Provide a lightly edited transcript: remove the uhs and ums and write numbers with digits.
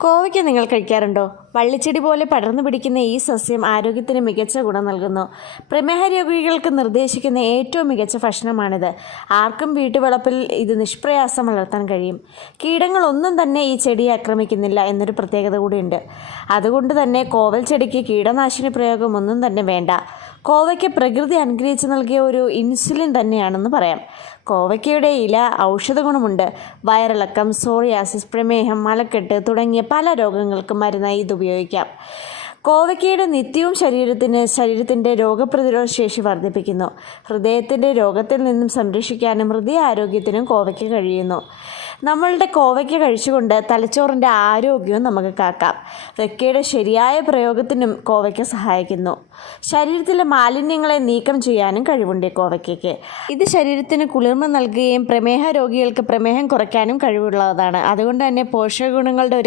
കോവയ്ക്ക നിങ്ങൾ കഴിക്കാറുണ്ടോ? വള്ളിച്ചെടി പോലെ പടർന്നു പിടിക്കുന്ന ഈ സസ്യം ആരോഗ്യത്തിന് മികച്ച ഗുണം നൽകുന്നു. പ്രമേഹ രോഗികൾക്ക് നിർദ്ദേശിക്കുന്ന ഏറ്റവും മികച്ച ഭക്ഷണമാണിത്. ആർക്കും വീട്ടുവളപ്പിൽ ഇത് നിഷ്പ്രയാസം വളർത്താൻ കഴിയും. കീടങ്ങളൊന്നും തന്നെ ഈ ചെടിയെ ആക്രമിക്കുന്നില്ല എന്നൊരു പ്രത്യേകത കൂടിയുണ്ട്. അതുകൊണ്ട് തന്നെ കോവൽ ചെടിക്ക് കീടനാശിനി പ്രയോഗം ഒന്നും തന്നെ വേണ്ട. കോവയ്ക്ക് പ്രകൃതി അനുഗ്രഹിച്ച് നൽകിയ ഒരു ഇൻസുലിൻ തന്നെയാണെന്ന് പറയാം. കോവയ്ക്കയുടെ ഇല ഔഷധ ഗുണമുണ്ട്. വയറിളക്കം, സോറിയാസിസ്, പ്രമേഹം, മലക്കെട്ട് തുടങ്ങിയ പല രോഗങ്ങൾക്കും മരുന്നായി ഇത് ഉപയോഗിക്കാം. കോവയ്ക്കയുടെ നിത്യവും ശരീരത്തിൻ്റെ രോഗപ്രതിരോധ ശേഷി വർദ്ധിപ്പിക്കുന്നു. ഹൃദയത്തിൻ്റെ രോഗത്തിൽ നിന്നും സംരക്ഷിക്കാനും ഹൃദയ ആരോഗ്യത്തിനും കോവയ്ക്ക് കഴിയുന്നു. നമ്മളുടെ കോവയ്ക്ക കഴിച്ചുകൊണ്ട് തലച്ചോറിൻ്റെ ആരോഗ്യവും നമുക്ക് കാക്കാം. വൃക്കയുടെ ശരിയായ പ്രയോഗത്തിനും കോവയ്ക്ക സഹായിക്കുന്നു. ശരീരത്തിലെ മാലിന്യങ്ങളെ നീക്കം ചെയ്യാനും കഴിവുണ്ട് കോവയ്ക്കയ്ക്ക്. ഇത് ശരീരത്തിന് കുളിർമ നൽകുകയും പ്രമേഹ രോഗികൾക്ക് പ്രമേഹം കുറയ്ക്കാനും കഴിവുള്ളതാണ്. അതുകൊണ്ട് തന്നെ പോഷക ഗുണങ്ങളുടെ